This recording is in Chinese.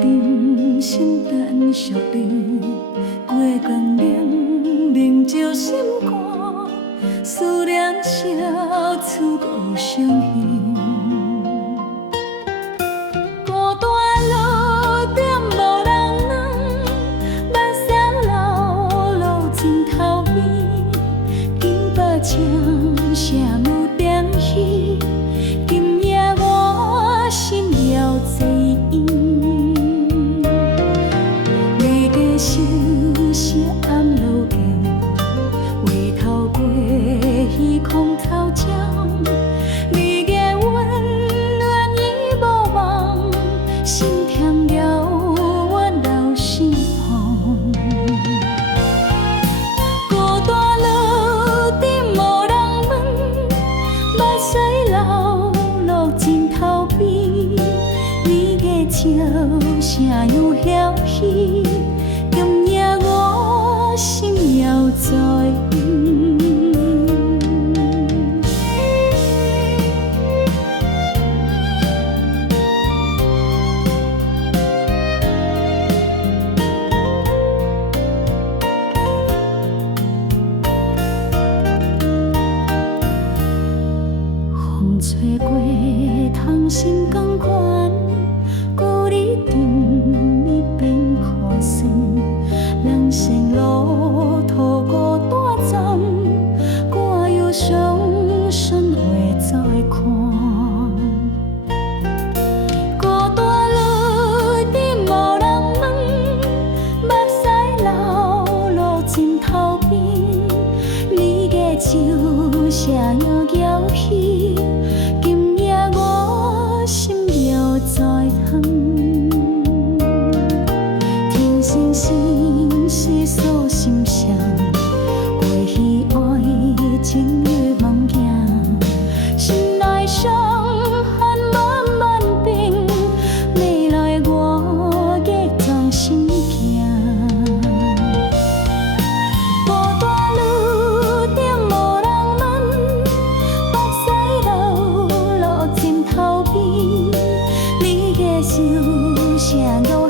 定心等熟定，月光明明照心肝，思念小厝故乡远。孤单路点无人问，目屎流落枕头边，金巴唱谁有点戏？今夜我心要坐影。 手是暗路沿，回头过虚空头针，你的温暖已无梦，心痛了我老心痛。孤单路顶无人问，目屎流落枕头边，你的笑声又晓起。 今夜我心要再遇。风吹过，窗心光款，故里阵你变看酸。 人生路途孤单站，我忧伤顺回再看。孤单路顶无人问，目屎流落枕头边，你的笑声又摇起，今夜我心要再疼。天星星。 是诉心声，过去爱情越梦境，心内伤痕慢慢变，未来我假装心惊。孤单路顶无人问，目屎流落枕头边，你的笑声。